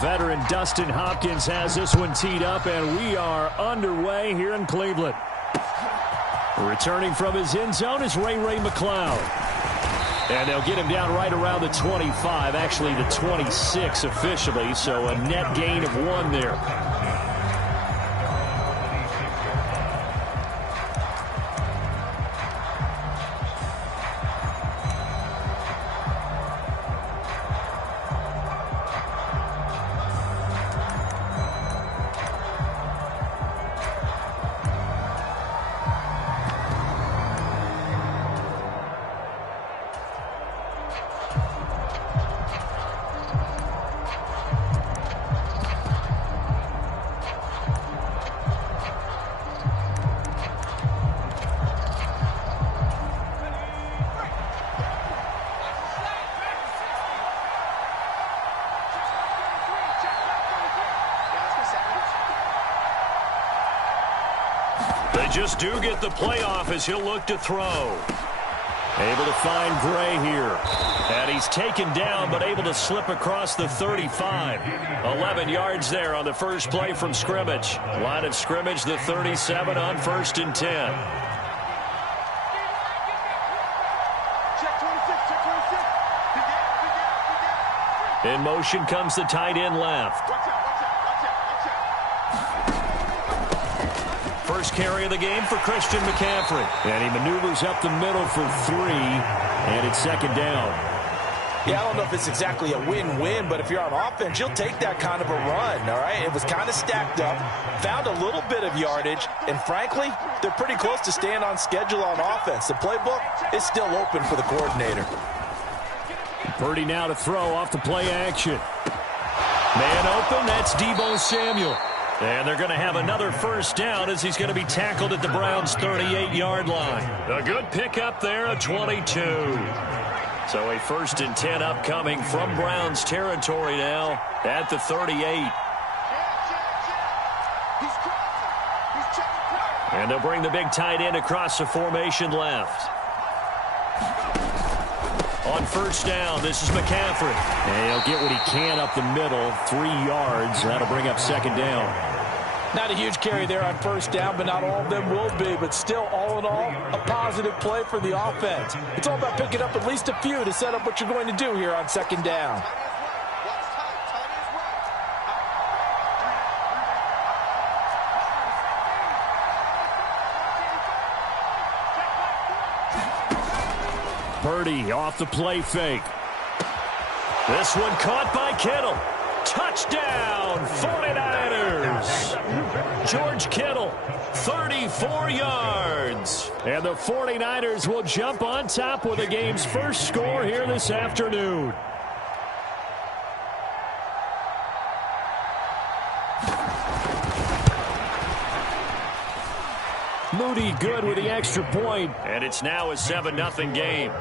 veteran Dustin Hopkins has this one teed up, and we are underway here in Cleveland. Returning from his end zone is Ray McCloud. And they'll get him down right around the 25, actually the 26 officially, so a net gain of 1 there. They just do get the playoff as he'll look to throw. Able to find Gray here. And he's taken down, but able to slip across the 35. 11 yards there on the first play from scrimmage. Line of scrimmage, the 37 on 1st and 10. In motion comes the tight end left. First carry of the game for Christian McCaffrey. And he maneuvers up the middle for 3, and it's 2nd down. Yeah, I don't know if it's exactly a win-win, but if you're on offense, you'll take that kind of a run, all right? It was kind of stacked up, found a little bit of yardage, and frankly, they're pretty close to staying on schedule on offense. The playbook is still open for the coordinator. Purdy now to throw off the play action. Man open, that's Deebo Samuel. And they're going to have another first down as he's going to be tackled at the Browns' 38-yard line. A good pickup there, a 22. So a 1st and 10 upcoming from Browns territory now at the 38. And they'll bring the big tight end across the formation left. On 1st down, this is McCaffrey. And he'll get what he can up the middle, 3 yards. That'll bring up 2nd down. Not a huge carry there on 1st down, but not all of them will be. But still, all in all, a positive play for the offense. It's all about picking up at least a few to set up what you're going to do here on 2nd down. Purdy off the play fake. This one caught by Kittle. Touchdown, 49ers. George Kittle, 34 yards. And the 49ers will jump on top with the game's first score here this afternoon. Moody good with the extra point. And it's now a 7-0 game.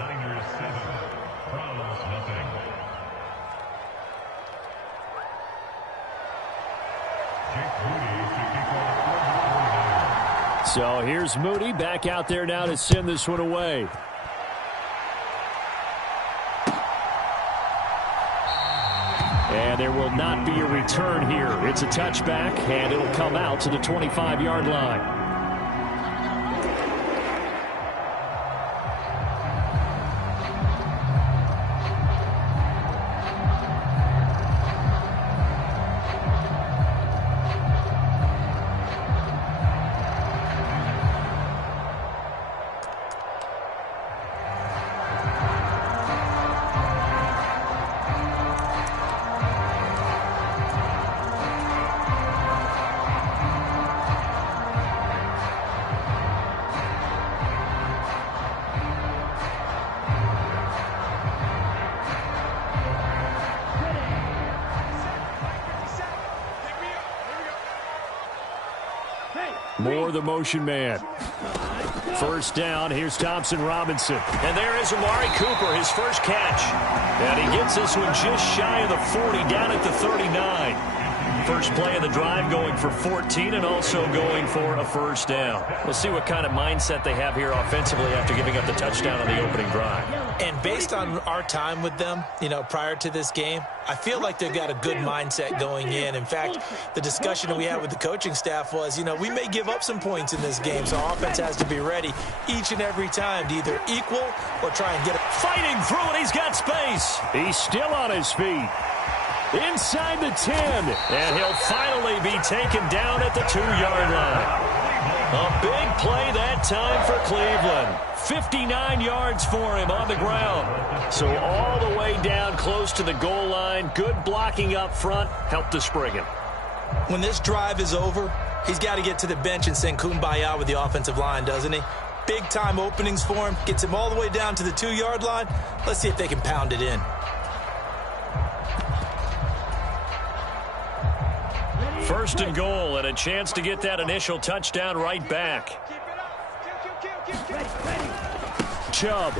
So here's Moody back out there now to send this one away. And there will not be a return here. It's a touchback, and it'll come out to the 25-yard line. Moore, the motion man. 1st down, here's Thompson Robinson. And there is Amari Cooper, his first catch. And he gets this one just shy of the 40, down at the 39. first play of the drive, going for 14 and also going for a first down. We'll see what kind of mindset they have here offensively after giving up the touchdown on the opening drive. And based on our time with them, prior to this game, I feel like they've got a good mindset going in. In fact, the discussion that we had with the coaching staff was, we may give up some points in this game, so our offense has to be ready each and every time to either equal or try and get it. Fighting through it, he's got space. He's still on his feet. Inside the 10, and he'll finally be taken down at the 2-yard line. A big play that time for Cleveland. 59 yards for him on the ground. So all the way down close to the goal line. Good blocking up front. Helped to spring him. When this drive is over, he's got to get to the bench and sing kumbaya with the offensive line, doesn't he? Big-time openings for him. Gets him all the way down to the 2-yard line. Let's see if they can pound it in. First and goal, and a chance to get that initial touchdown right back. Chubb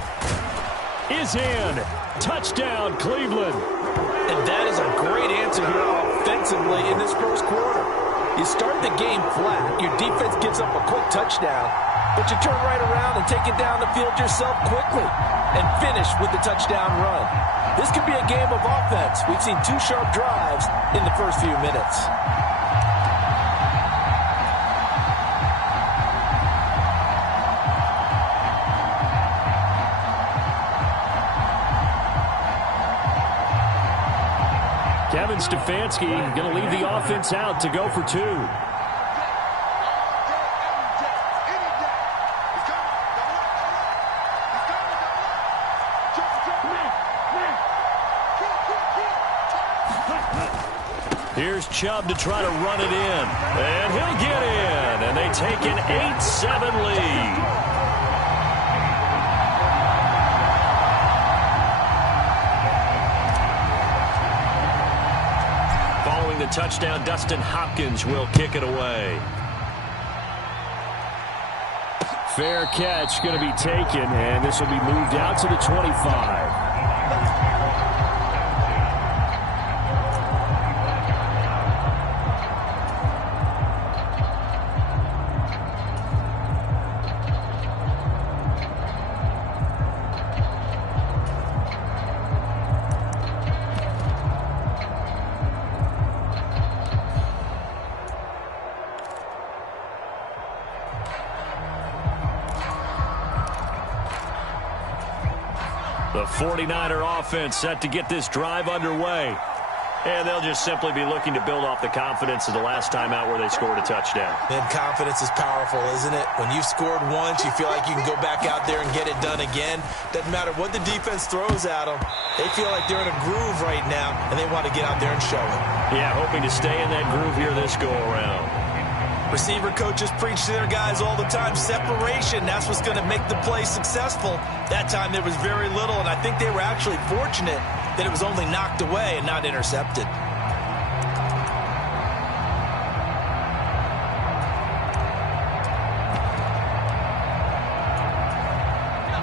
is in. Touchdown, Cleveland. And that is a great answer here offensively in this first quarter. You start the game flat. Your defense gives up a quick touchdown, but you turn right around and take it down the field yourself quickly and finish with the touchdown run. This could be a game of offense. We've seen 2 sharp drives in the first few minutes. Kevin Stefanski going to leave the offense out to go for 2. Here's Chubb to try to run it in. And he'll get in. And they take an 8-7 lead. Following the touchdown, Dustin Hopkins will kick it away. Fair catch going to be taken, and this will be moved out to the 25. The 49er offense set to get this drive underway. And they'll just simply be looking to build off the confidence of the last time out where they scored a touchdown. And confidence is powerful, isn't it? When you've scored once, you feel like you can go back out there and get it done again. Doesn't matter what the defense throws at them. They feel like they're in a groove right now, and they want to get out there and show it. Yeah, hoping to stay in that groove here this go-around. Receiver coaches preach to their guys all the time. Separation, that's what's going to make the play successful. That time there was very little, and I think they were actually fortunate that it was only knocked away and not intercepted.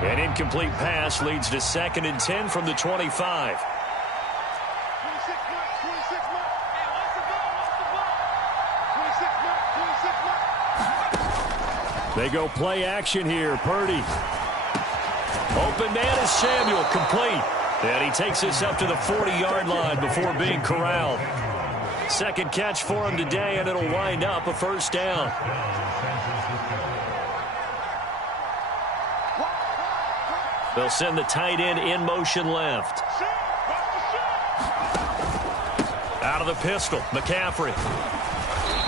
An incomplete pass leads to 2nd and 10 from the 25. They go play action here. Purdy. Open man is Samuel, complete. And he takes this up to the 40-yard line before being corralled. Second catch for him today, and it'll wind up a first down. They'll send the tight end in motion left. Out of the pistol, McCaffrey.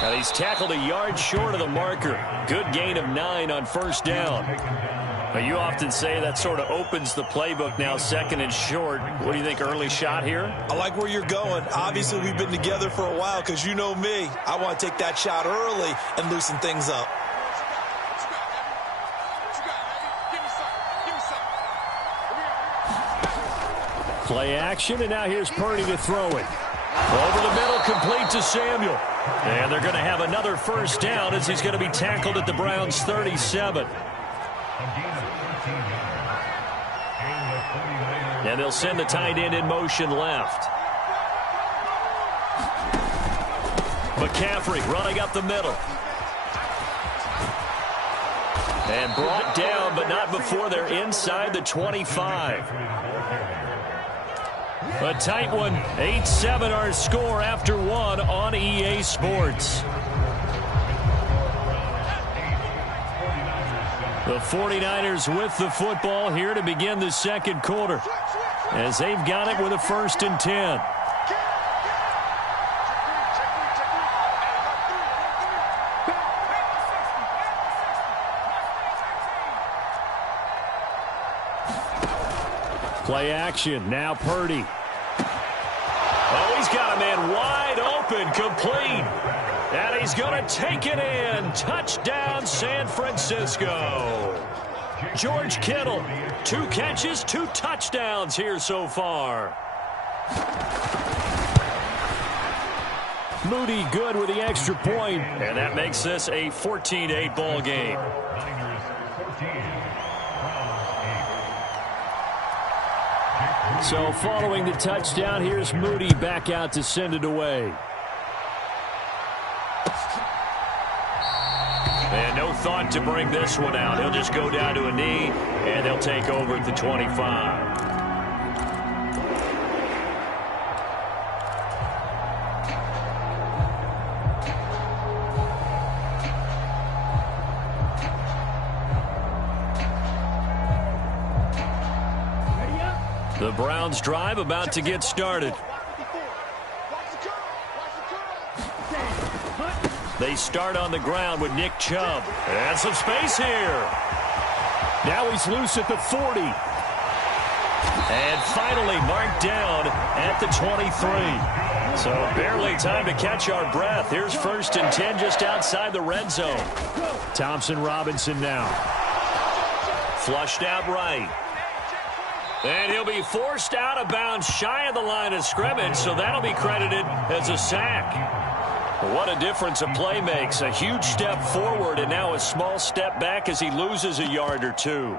And he's tackled a yard short of the marker. Good gain of 9 on first down. Now, you often say that sort of opens the playbook now, 2nd and short. What do you think, early shot here? I like where you're going. Obviously, we've been together for a while because you know me. I want to take that shot early and loosen things up. Play action, and now here's Purdy to throw it. Over the middle, complete to Samuel. And they're going to have another first down as he's going to be tackled at the Browns' 37. And they'll send the tight end in motion left. McCaffrey running up the middle. And brought down, but not before they're inside the 25. A tight one. 8-7 our score after one on EA Sports. The 49ers with the football here to begin the second quarter, as they've got it with a 1st and 10. Play action. Now Purdy. Oh, he's got a man wide open, complete. And he's going to take it in. Touchdown, San Francisco. George Kittle, 2 catches, 2 touchdowns here so far. Moody good with the extra point, and that makes this a 14-8 ball game. So following the touchdown, here's Moody back out to send it away. And no thought to bring this one out. He'll just go down to a knee, and they'll take over at the 25. The Browns drive about to get started. They start on the ground with Nick Chubb. And some space here. Now he's loose at the 40. And finally marked down at the 23. So barely time to catch our breath. Here's 1st and 10 just outside the red zone. Thompson Robinson now. Flushed out right. And he'll be forced out of bounds shy of the line of scrimmage, so that'll be credited as a sack. What a difference a play makes. A huge step forward and now a small step back as he loses a yard or 2.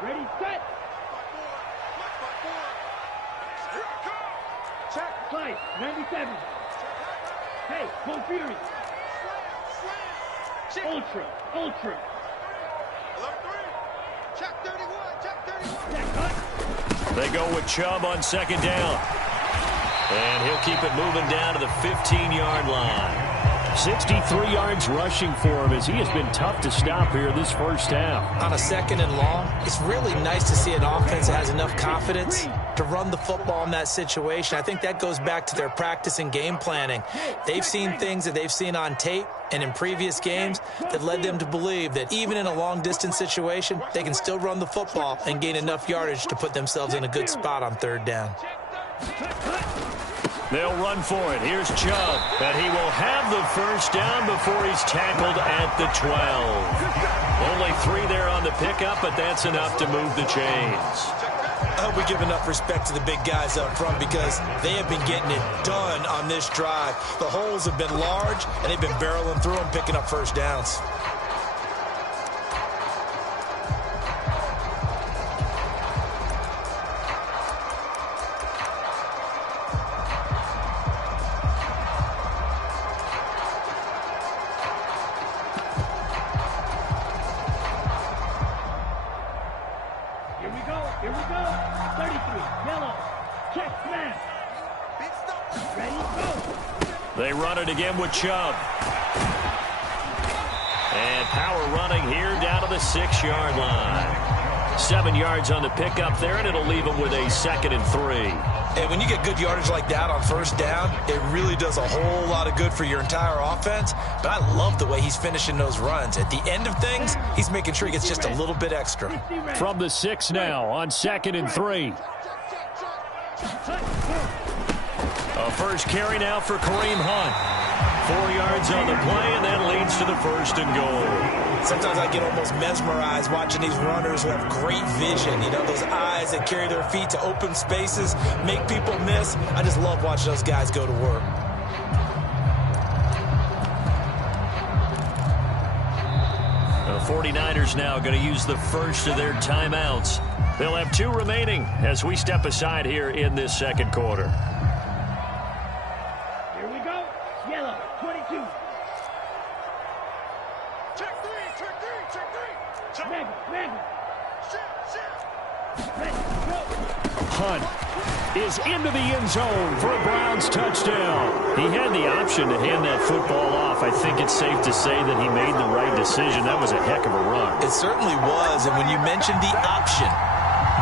Ready, set. Check, play, 97. Hey, Paul Fury. Ultra. Check 31, check 31. They go with Chubb on 2nd down. And he'll keep it moving down to the 15-yard line. 63 yards rushing for him as he has been tough to stop here this first half. On a 2nd and long, it's really nice to see an offense that has enough confidence to run the football in that situation. I think that goes back to their practice and game planning. They've seen things that they've seen on tape and in previous games that led them to believe that even in a long-distance situation, they can still run the football and gain enough yardage to put themselves in a good spot on 3rd down. They'll run for it. Here's Chubb. And he will have the 1st down before he's tackled at the 12. Only 3 there on the pickup, but that's enough to move the chains. I hope we give enough respect to the big guys up front because they have been getting it done on this drive. The holes have been large, and they've been barreling through them, picking up 1st downs. Here we go. 33, yellow. Check, snap. Ready, go. They run it again with Chubb. And power running here down to the 6-yard line. 7 yards on the pickup there, and it'll leave them with a 2nd and 3. And when you get good yardage like that on 1st down, it really does a whole lot of good for your entire offense. But I love the way he's finishing those runs. At the end of things, he's making sure he gets just a little bit extra. From the 6 now on 2nd and 3. A first carry now for Kareem Hunt. 4 yards on the play, and that leads to the 1st and goal. Sometimes I get almost mesmerized watching these runners who have great vision. You know, those eyes that carry their feet to open spaces, make people miss. I just love watching those guys go to work. The 49ers now going to use the first of their timeouts. They'll have 2 remaining as we step aside here in this second quarter. Check three, check three, check three. Check. Man. Shift. Ready, go. Hunt is into the end zone for a Browns touchdown. He had the option to hand that football off. I think it's safe to say that he made the right decision. That was a heck of a run. It certainly was, and when you mentioned the option,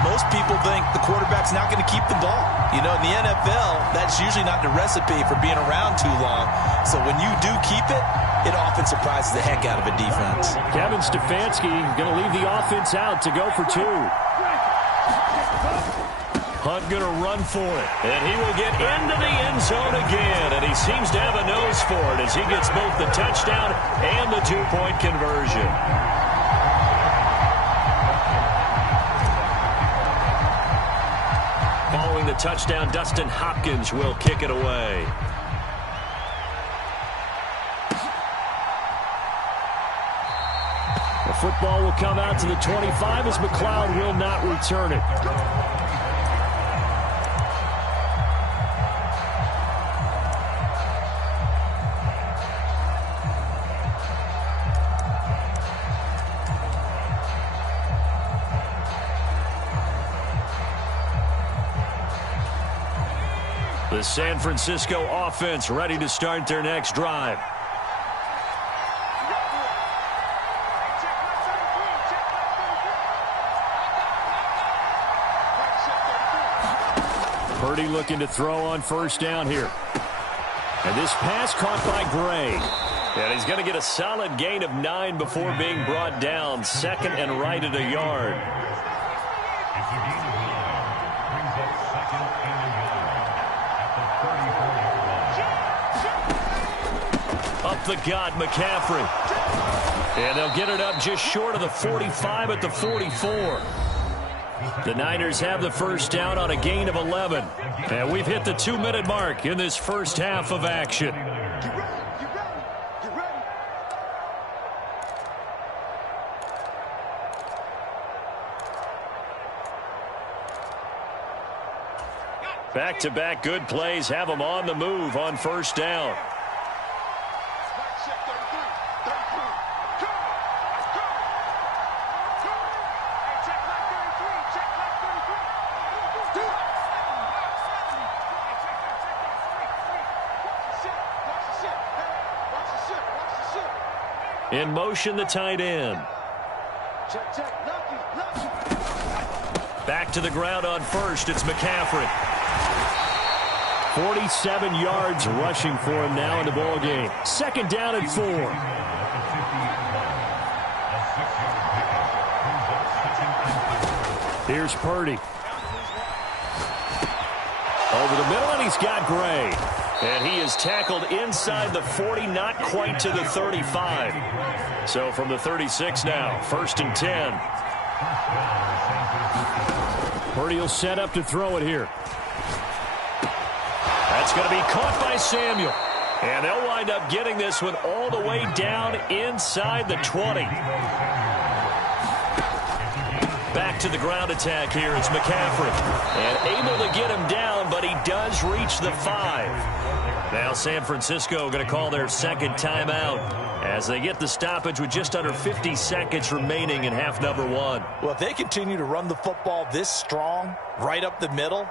most people think the quarterback's not going to keep the ball. You know, in the NFL, that's usually not the recipe for being around too long. So when you do keep it, it often surprises the heck out of a defense. Kevin Stefanski going to leave the offense out to go for 2. Hunt going to run for it, and he will get into the end zone again, and he seems to have a nose for it as he gets both the touchdown and the 2-point conversion. Following the touchdown, Dustin Hopkins will kick it away. The football will come out to the 25 as McLeod will not return it. The San Francisco offense ready to start their next drive. Purdy looking to throw on first down here. And this pass caught by Gray. And he's going to get a solid gain of 9 before being brought down. Second and right at a yard. Up the gut, McCaffrey. And they'll get it up just short of the 45 at the 44. The Niners have the first down on a gain of 11. And we've hit the 2-minute mark in this first half of action. Back-to-back good plays have them on the move on first down. In motion, the tight end. Back to the ground on first. It's McCaffrey. 47 yards rushing for him now in the ball game. Second down and 4. Here's Purdy. Over the middle, and he's got Gray. And he is tackled inside the 40, not quite to the 35. So from the 36 now, first and 10. Purdy will set up to throw it here. That's going to be caught by Samuel. And they'll wind up getting this one all the way down inside the 20. Back to the ground attack here. It's McCaffrey. And able to get him down, but he does reach the 5. Now San Francisco going to call their second timeout as they get the stoppage with just under 50 seconds remaining in half number 1. Well, if they continue to run the football this strong, right up the middle,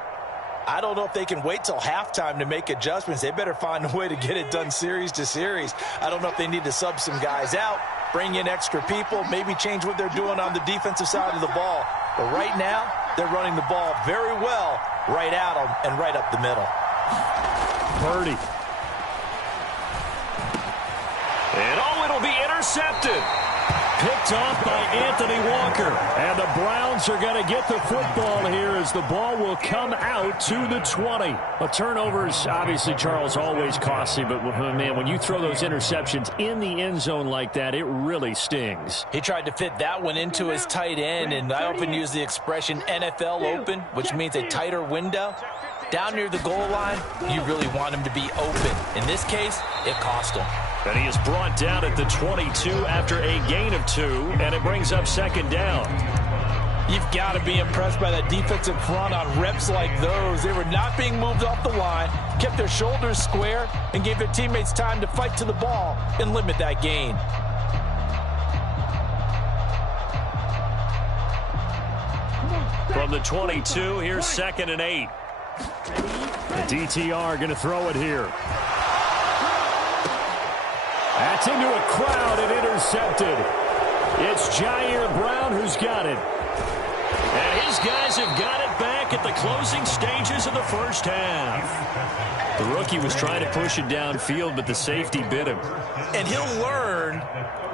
I don't know if they can wait till halftime to make adjustments. They better find a way to get it done series to series. I don't know if they need to sub some guys out, bring in extra people, maybe change what they're doing on the defensive side of the ball. But right now, they're running the ball very well right at them and right up the middle. Purdy. And it'll be intercepted. Picked off by Anthony Walker. And the Browns are going to get the football here as the ball will come out to the 20. A turnover is obviously, Charles, always costly. But, man, when you throw those interceptions in the end zone like that, it really stings. He tried to fit that one into his tight end, and I often use the expression NFL open, which means a tighter window. Down near the goal line, you really want him to be open. In this case, it cost him. And he is brought down at the 22 after a gain of 2, and it brings up second down. You've got to be impressed by that defensive front on reps like those. They were not being moved off the line, kept their shoulders square, and gave their teammates time to fight to the ball and limit that gain. From the 22, here's 2nd and 8. The DTR going to throw it here. That's into a crowd and intercepted. It's Jair Brown who's got it. And his guys have got it back at the closing stages of the first half. The rookie was trying to push it downfield, but the safety bit him. And he'll learn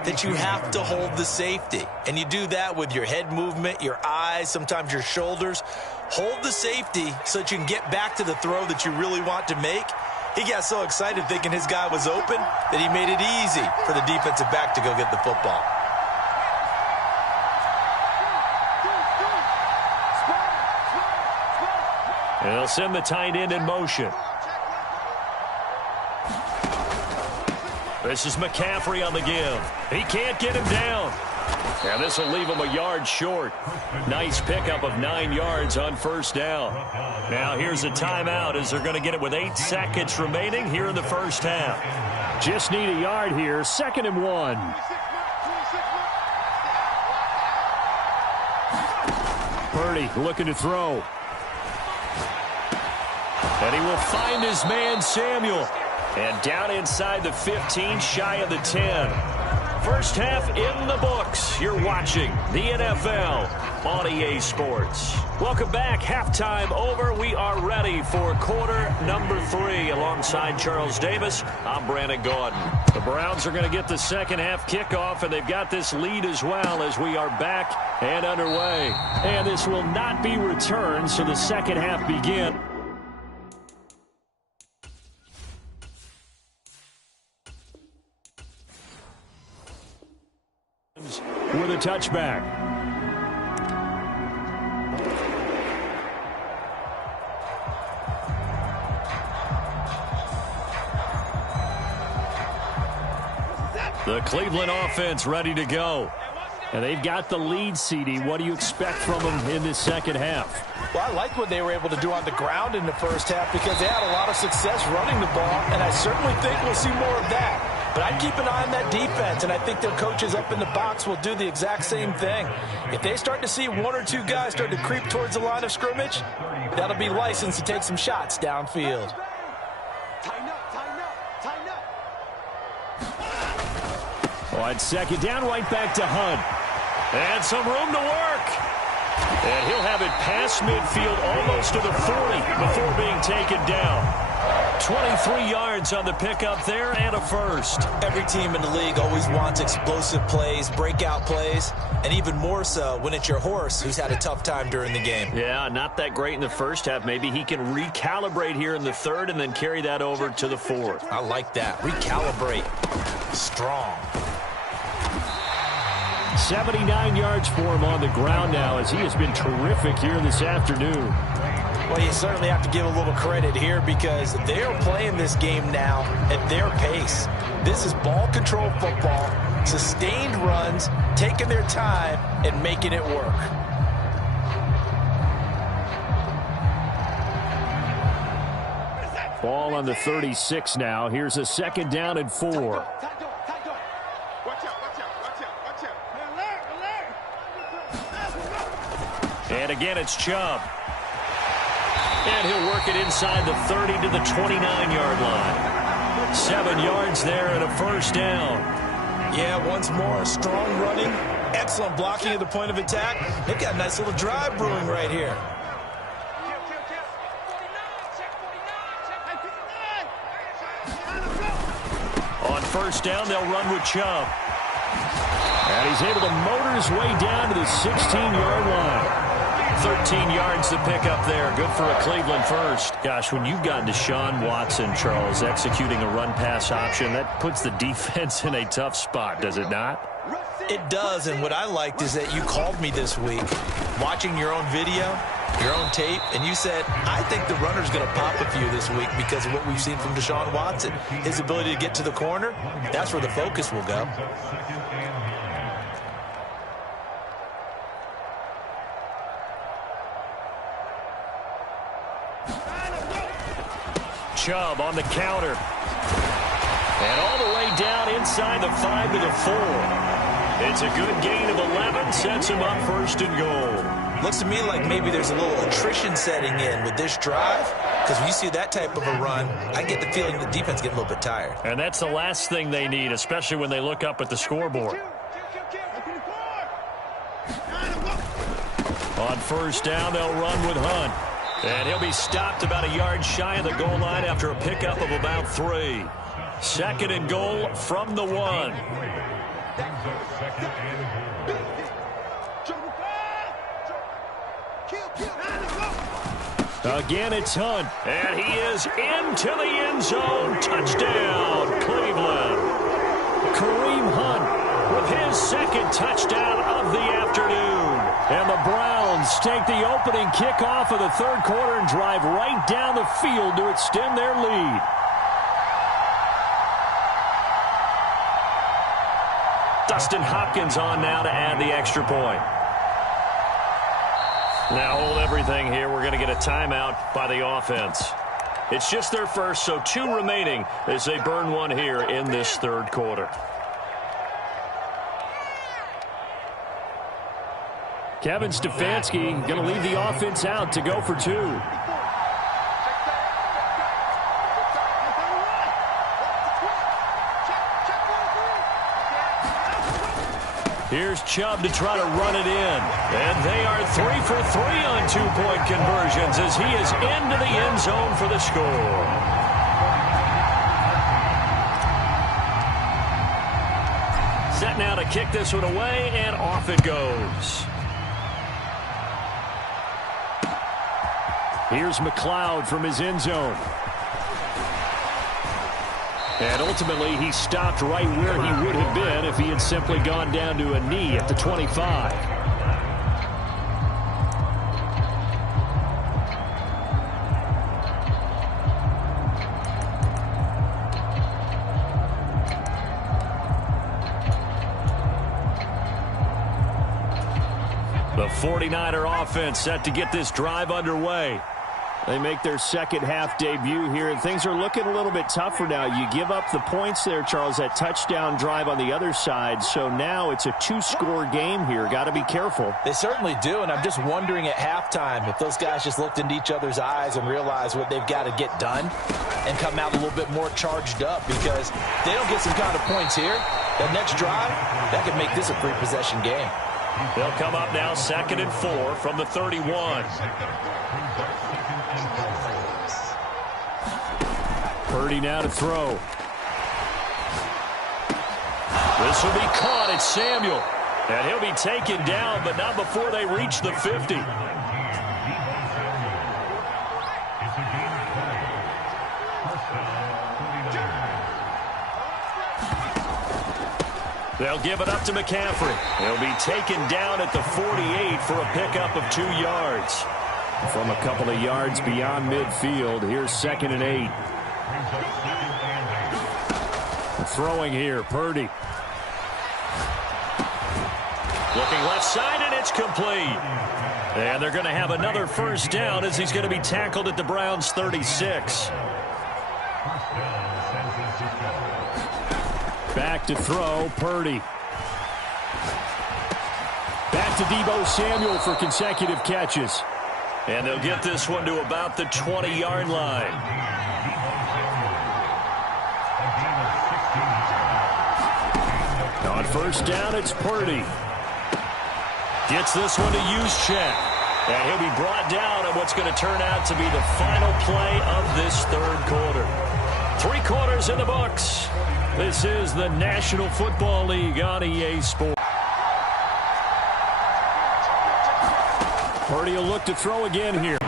that you have to hold the safety. And you do that with your head movement, your eyes, sometimes your shoulders. Hold the safety so that you can get back to the throw that you really want to make. He got so excited thinking his guy was open that he made it easy for the defensive back to go get the football. And they'll send the tight end in motion. This is McCaffrey on the give. He can't get him down. And this will leave him a yard short. Nice pickup of 9 yards on first down. Now here's a timeout as they're going to get it with 8 seconds remaining here in the first half. Just need a yard here. 2nd and 1. Purdy looking to throw. And he will find his man Samuel. And down inside the 15, shy of the 10. First half in the books. You're watching the NFL on EA Sports. Welcome back. Halftime over. We are ready for quarter number 3. Alongside Charles Davis, I'm Brandon Gordon. The Browns are going to get the second half kickoff, and they've got this lead as well as we are back and underway. And this will not be returned, so the second half begins. With a touchback. The Cleveland offense ready to go. And they've got the lead, CD. What do you expect from them in this second half? Well, I like what they were able to do on the ground in the first half because they had a lot of success running the ball, and I certainly think we'll see more of that. But I'd keep an eye on that defense, and I think their coaches up in the box will do the exact same thing. If they start to see 1 or 2 guys start to creep towards the line of scrimmage, that'll be licensed to take some shots downfield. On 2nd down, right back to Hunt. And some room to work. And he'll have it past midfield almost to the 40 before being taken down. 23 yards on the pickup there and a first. Every team in the league always wants explosive plays, breakout plays, and even more so when it's your horse who's had a tough time during the game. Yeah, not that great in the first half. Maybe he can recalibrate here in the third and then carry that over to the fourth. I like that. Recalibrate. Strong. 79 yards for him on the ground now as he has been terrific here this afternoon. Well, you certainly have to give a little credit here because they're playing this game now at their pace. This is ball control football, sustained runs, taking their time and making it work. Ball on the 36 now. Here's a 2nd down and 4. And again, it's Chubb. And he'll work it inside the 30 to the 29-yard line. 7 yards there and a first down. Yeah, once more, strong running, excellent blocking at the point of attack. They've got a nice little drive brewing right here. On first down, they'll run with Chubb. And he's able to motor his way down to the 16-yard line. 13 yards to pick up there. Good for a Cleveland first. Gosh, when you've got Deshaun Watson, Charles, executing a run-pass option, that puts the defense in a tough spot, does it not? It does, and what I liked is that you called me this week, watching your own video, your own tape, and you said, I think the runner's going to pop a few this week because of what we've seen from Deshaun Watson. His ability to get to the corner, that's where the focus will go. Chubb on the counter. And all the way down inside the 5 to the 4. It's a good gain of 11, sets him up 1st and goal. Looks to me like maybe there's a little attrition setting in with this drive, because when you see that type of a run, I get the feeling the defense getting a little bit tired. And that's the last thing they need, especially when they look up at the scoreboard. On first down, they'll run with Hunt. And he'll be stopped about a yard shy of the goal line after a pickup of about 3. Second and goal from the 1. Again, it's Hunt. And he is into the end zone. Touchdown, Cleveland. Kareem Hunt with his second touchdown of the afternoon. And the Browns take the opening kickoff of the third quarter and drive right down the field to extend their lead. Dustin Hopkins on now to add the extra point. Now hold everything here. We're going to get a timeout by the offense. It's just their first, so 2 remaining as they burn one here in this third quarter. Kevin Stefanski going to leave the offense out to go for 2. Here's Chubb to try to run it in. And they are 3 for 3 on 2-point conversions as he is into the end zone for the score. Set now to kick this one away, and off it goes. Here's McLeod from his end zone. And ultimately, he stopped right where he would have been if he had simply gone down to a knee at the 25. The 49er offense set to get this drive underway. They make their second half debut here, and things are looking a little bit tougher now. You give up the points there, Charles, that touchdown drive on the other side. So now it's a 2-score game here. Got to be careful. They certainly do, and I'm just wondering at halftime if those guys just looked into each other's eyes and realized what they've got to get done and come out a little bit more charged up, because if they don't get some kind of points here, that next drive, that could make this a 3-possession game. They'll come up now 2nd and 4 from the 31. Purdy now to throw. This will be caught. It's Samuel. And he'll be taken down, but not before they reach the 50. They'll give it up to McCaffrey. He'll be taken down at the 48 for a pickup of 2 yards. From a couple of yards beyond midfield, here's 2nd and 8. Throwing here, Purdy. Looking left side, and it's complete. And they're going to have another first down as he's going to be tackled at the Browns' 36. Back to throw, Purdy. Back to Deebo Samuel for consecutive catches. And they'll get this one to about the 20-yard line. On first down, it's Purdy. Gets this one to Juszczyk. And he'll be brought down at what's going to turn out to be the final play of this third quarter. 3 quarters in the books. This is the National Football League on EA Sports. Purdy will look to throw again here.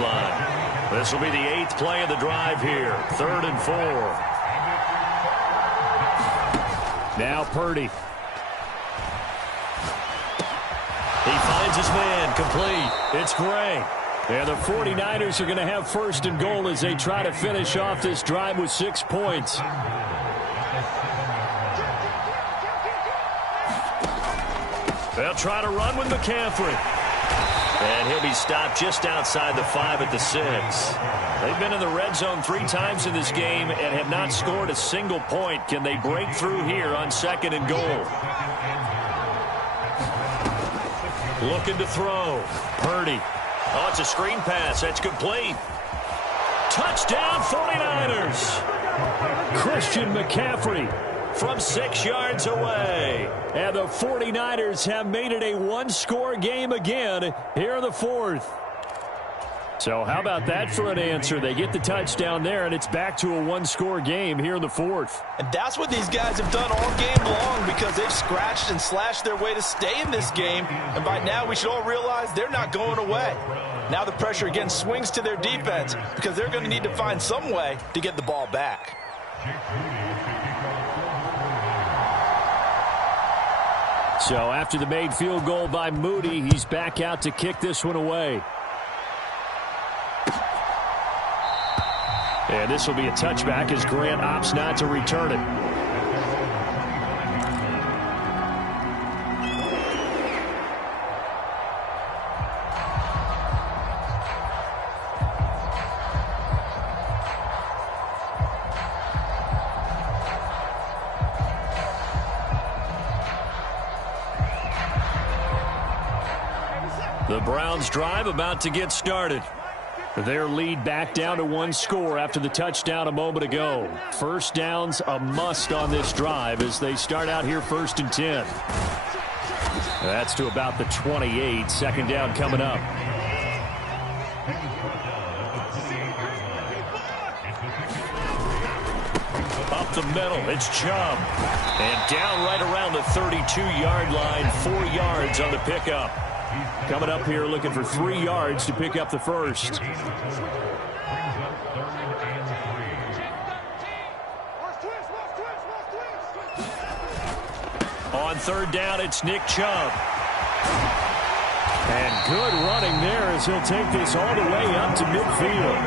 This will be the 8th play of the drive here. 3rd and 4. Now Purdy. He finds his man, complete. It's Gray. And the 49ers are going to have 1st and goal as they try to finish off this drive with 6 points. They'll try to run with McCaffrey. And he'll be stopped just outside the 5 at the 6. They've been in the red zone 3 times in this game and have not scored a single point. Can they break through here on 2nd and goal? Looking to throw. Purdy. Oh, it's a screen pass. That's complete. Touchdown 49ers. Christian McCaffrey from 6 yards away. And the 49ers have made it a one-score game again here in the fourth. So how about that for an answer? They get the touchdown there, and it's back to a one-score game here in the fourth. And that's what these guys have done all game long because they've scratched and slashed their way to stay in this game. And by now, we should all realize they're not going away. Now the pressure again swings to their defense because they're going to need to find some way to get the ball back. So after the made field goal by Moody, he's back out to kick this one away. And this will be a touchback as Grant opts not to return it. The Browns drive about to get started. Their lead back down to one score after the touchdown a moment ago. First down's a must on this drive as they start out here 1st and 10. That's to about the 28. Second down coming up. Up the middle, it's Chubb. And down right around the 32-yard line, 4 yards on the pickup. Coming up here looking for 3 yards to pick up the first. On third down, it's Nick Chubb. And good running there as he'll take this all the way up to midfield.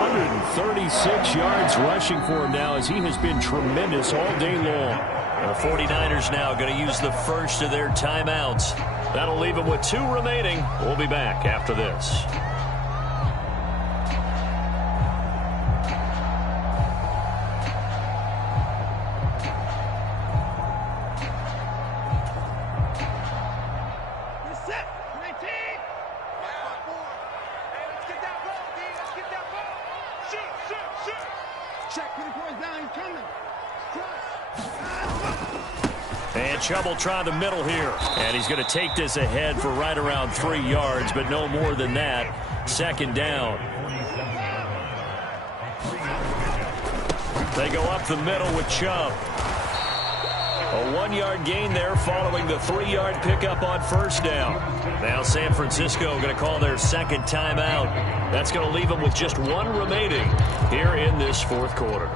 136 yards rushing for him now as he has been tremendous all day long. The 49ers now going to use the first of their timeouts. That'll leave them with 2 remaining. We'll be back after this. Chubb will try the middle here. And he's going to take this ahead for right around 3 yards, but no more than that. Second down. They go up the middle with Chubb. A 1-yard gain there following the 3-yard pickup on first down. Now San Francisco going to call their second timeout. That's going to leave them with just 1 remaining here in this fourth quarter.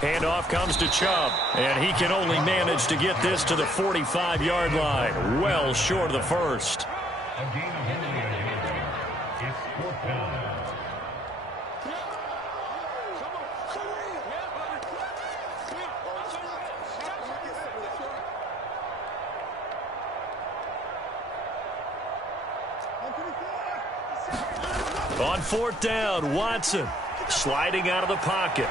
Handoff comes to Chubb, and he can only manage to get this to the 45-yard line, well short of the first. On fourth down, Watson sliding out of the pocket.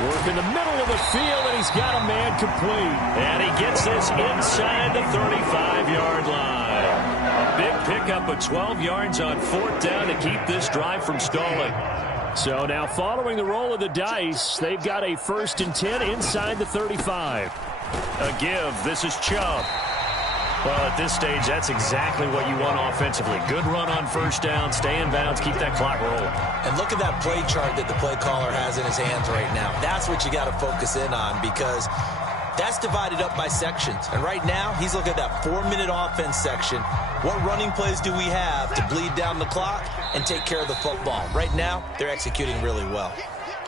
Work in the middle of the field, and he's got a man complete. And he gets this inside the 35-yard line. A big pickup of 12 yards on fourth down to keep this drive from stalling. So now following the roll of the dice, they've got a 1st and 10 inside the 35. A give. This is Chubb. Well, at this stage, that's exactly what you want offensively. Good run on first down, stay in bounds, keep that clock rolling. And look at that play chart that the play caller has in his hands right now. That's what you got to focus in on because that's divided up by sections. And right now, he's looking at that 4-minute offense section. What running plays do we have to bleed down the clock and take care of the football? Right now, they're executing really well.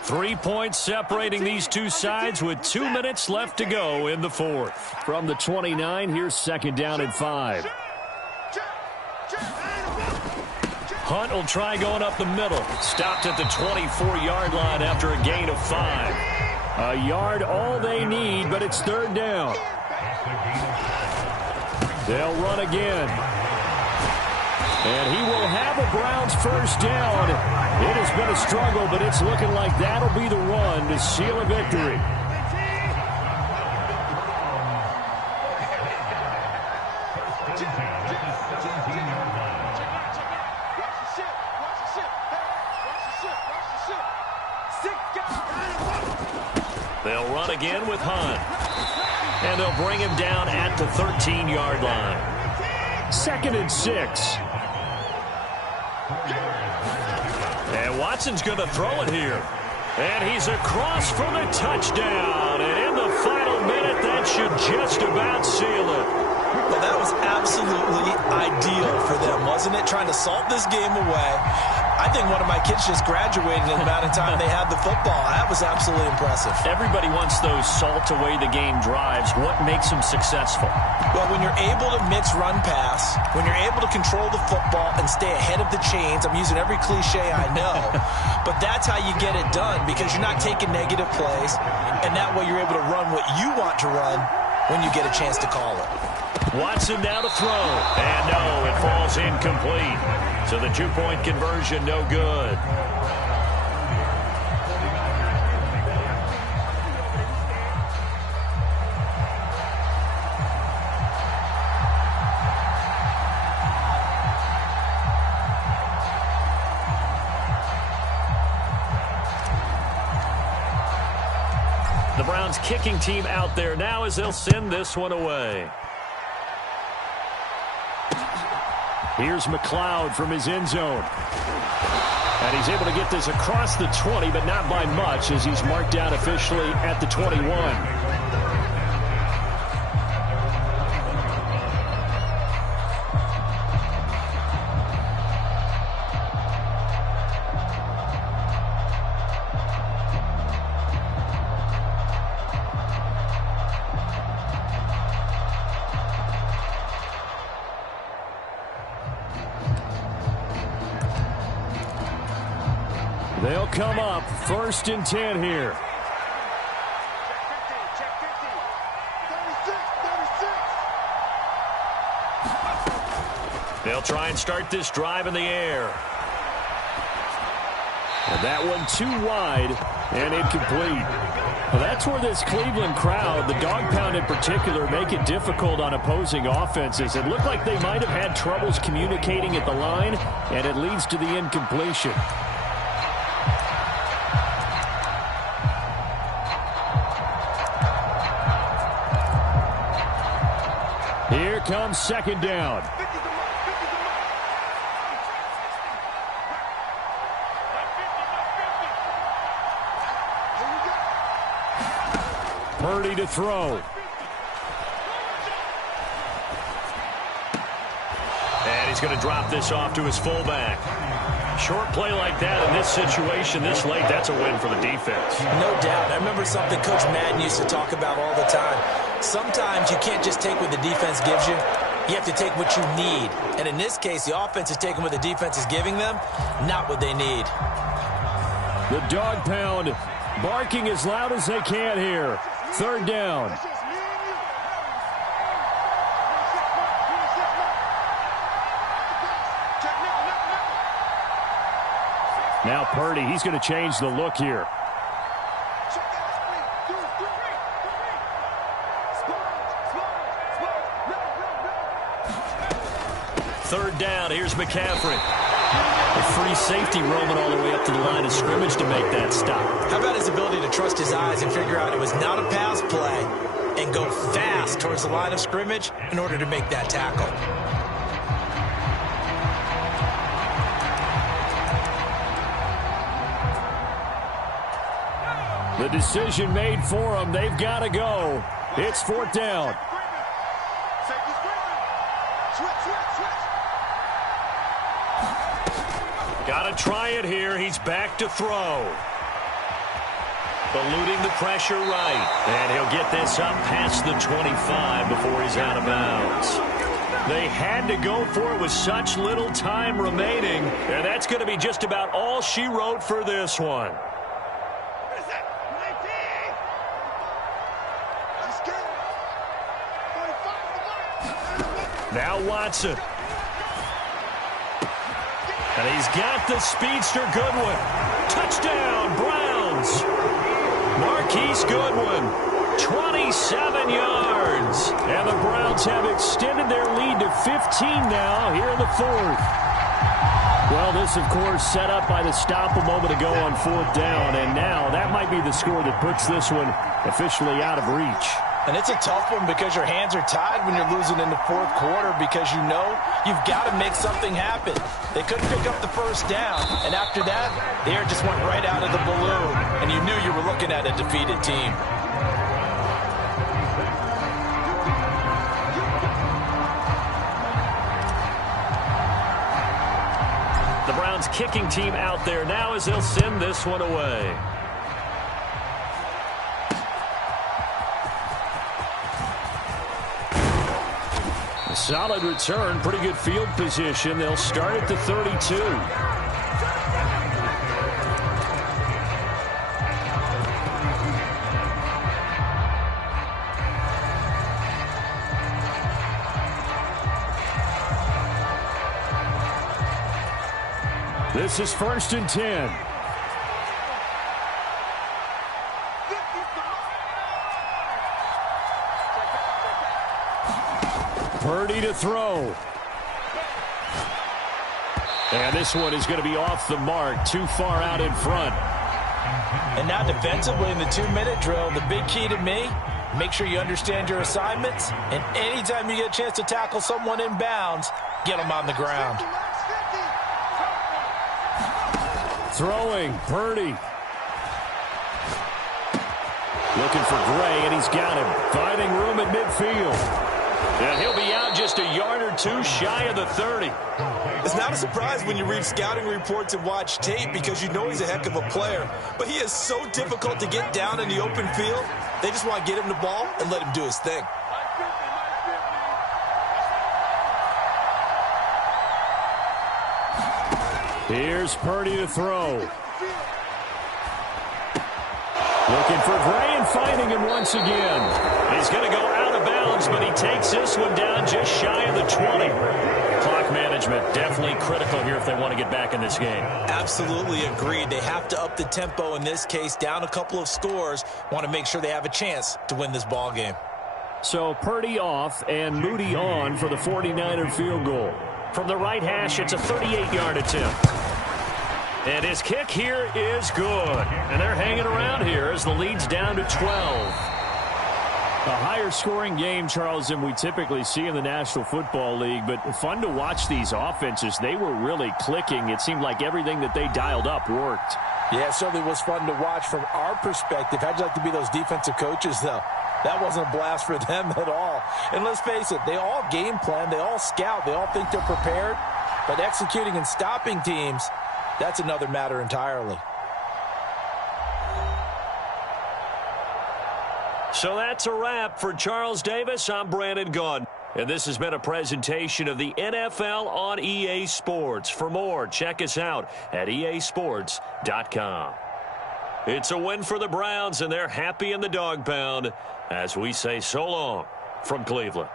3 points separating these two sides with 2 minutes left to go in the fourth. From the 29, here's second down and 5. Hunt will try going up the middle. Stopped at the 24-yard line after a gain of 5. A yard all they need, but it's third down. They'll run again. And he will have a Browns first down. It has been a struggle, but it's looking like that'll be the run to seal a victory. They'll run again with Hunt. And they'll bring him down at the 13-yard line. 2nd and 6. And Watson's going to throw it here. And he's across for the touchdown. And in the final minute, that should just about seal it. Well, that was absolutely ideal for them, wasn't it? Trying to salt this game away. I think one of my kids just graduated in the amount of time they had the football. That was absolutely impressive. Everybody wants those salt-away-the-game drives. What makes them successful? Well, when you're able to mix run-pass, when you're able to control the football and stay ahead of the chains, I'm using every cliche I know, but that's how you get it done because you're not taking negative plays, and that way you're able to run what you want to run when you get a chance to call it. Watson now to throw. And no, it falls incomplete. So the 2-point conversion, no good. The Browns kicking team out there now as they'll send this one away. Here's McLeod from his end zone. And he's able to get this across the 20, but not by much as he's marked down officially at the 21. They'll come up 1st and 10 here. Check 50. 36. They'll try and start this drive in the air. And that one too wide and incomplete. Well, that's where this Cleveland crowd, the dog pound in particular, make it difficult on opposing offenses. It looked like they might have had troubles communicating at the line, and it leads to the incompletion. Here comes 2nd down. Purdy to throw. And he's going to drop this off to his fullback. Short play like that in this situation this late, that's a win for the defense. No doubt. I remember something Coach Madden used to talk about all the time. Sometimes you can't just take what the defense gives you. You have to take what you need. And in this case, the offense is taking what the defense is giving them, not what they need. The dog pound barking as loud as they can here. 3rd down. Now Purdy, he's going to change the look here. 3rd down, here's McCaffrey. A free safety roaming all the way up to the line of scrimmage to make that stop. How about his ability to trust his eyes and figure out it was not a pass play and go fast towards the line of scrimmage in order to make that tackle. The decision made for them. They've got to go. It's 4th down. Got to try it here. He's back to throw. Eluding the pressure right. And he'll get this up past the 25 before he's out of bounds. They had to go for it with such little time remaining, and that's going to be just about all she wrote for this one. Now Watson. And he's got the speedster Goodwin. Touchdown, Browns. Marquise Goodwin, 27 yards. And the Browns have extended their lead to 15 now here in the fourth. Well, this, of course, set up by the stop a moment ago on fourth down. And now that might be the score that puts this one officially out of reach. And it's a tough one because your hands are tied when you're losing in the fourth quarter because you know you've got to make something happen. They couldn't pick up the first down, and after that, the air just went right out of the balloon, and you knew you were looking at a defeated team. The Browns kicking team out there now as they'll send this one away. Solid return, pretty good field position. They'll start at the 32. This is 1st and 10. Purdy to throw. And this one is going to be off the mark, too far out in front. And now defensively in the 2-minute drill, the big key to me, make sure you understand your assignments, and anytime you get a chance to tackle someone in bounds, get them on the ground. Throwing, Purdy. Looking for Gray, and he's got him. Finding room at midfield. And he'll be out just a yard or two shy of the 30. It's not a surprise when you read scouting reports and watch tape because you know he's a heck of a player. But he is so difficult to get down in the open field. They just want to get him the ball and let him do his thing. Here's Purdy to throw. Looking for Gray and finding him once again. He's going to go out of bounds, but he takes this one down just shy of the 20. Clock management definitely critical here if they want to get back in this game. Absolutely agreed. They have to up the tempo in this case, down a couple of scores. Want to make sure they have a chance to win this ball game. So Purdy off and Moody on for the 49er field goal. From the right hash, it's a 38-yard attempt. And his kick here is good. And they're hanging around here as the lead's down to 12. A higher scoring game, Charles, than we typically see in the National Football League. But fun to watch these offenses. They were really clicking. It seemed like everything that they dialed up worked. Yeah, it certainly was fun to watch from our perspective. How'd you like to be those defensive coaches, though? That wasn't a blast for them at all. And let's face it, they all game plan, they all scout, they all think they're prepared. But executing and stopping teams, that's another matter entirely. So that's a wrap for Charles Davis. I'm Brandon Gaudin. And this has been a presentation of the NFL on EA Sports. For more, check us out at easports.com. It's a win for the Browns, and they're happy in the dog pound as we say so long from Cleveland.